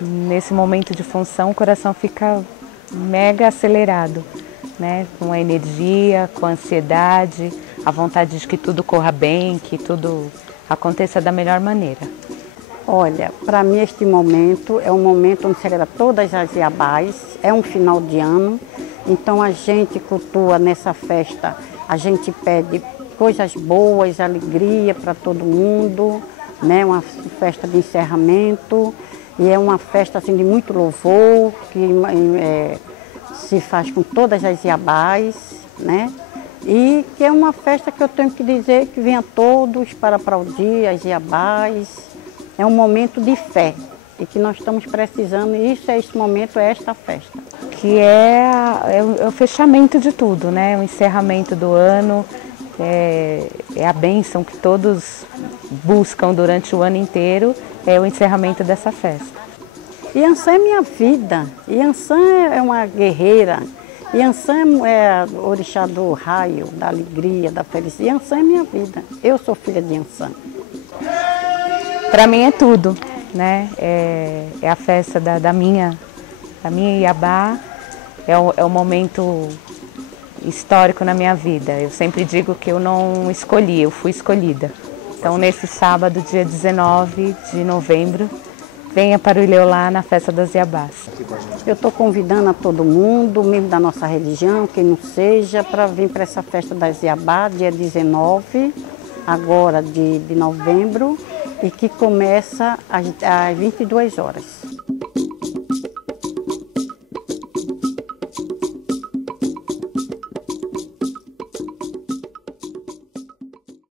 nesse momento de função o coração fica mega acelerado, né? Com a energia, com a ansiedade, a vontade de que tudo corra bem, que tudo aconteça da melhor maneira. Olha, para mim este momento é um momento onde celebra todas as Iabás, é um final de ano, então a gente cultua nessa festa, a gente pede coisas boas, alegria para todo mundo, né? Uma festa de encerramento e é uma festa assim, de muito louvor, que se faz com todas as Iabás, né? E que é uma festa que eu tenho que dizer que venha todos para aplaudir as Iabás. É um momento de fé e que nós estamos precisando, e esse momento é esta festa. Que é o fechamento de tudo, né? O encerramento do ano, é a bênção que todos buscam durante o ano inteiro, é o encerramento dessa festa. Iansã é minha vida, Iansã é uma guerreira, Iansã é o orixá do raio, da alegria, da felicidade. Iansã é minha vida, eu sou filha de Iansã. Para mim é tudo, né? É a festa da minha Iabá, é um momento histórico na minha vida. Eu sempre digo que eu não escolhi, eu fui escolhida. Então nesse sábado, dia 19 de novembro, venha para o Ilhéolá na festa das Iabás. Eu estou convidando a todo mundo, mesmo da nossa religião, quem não seja, para vir para essa festa das Iabás, dia 19, agora de novembro, e que começa às 22 horas.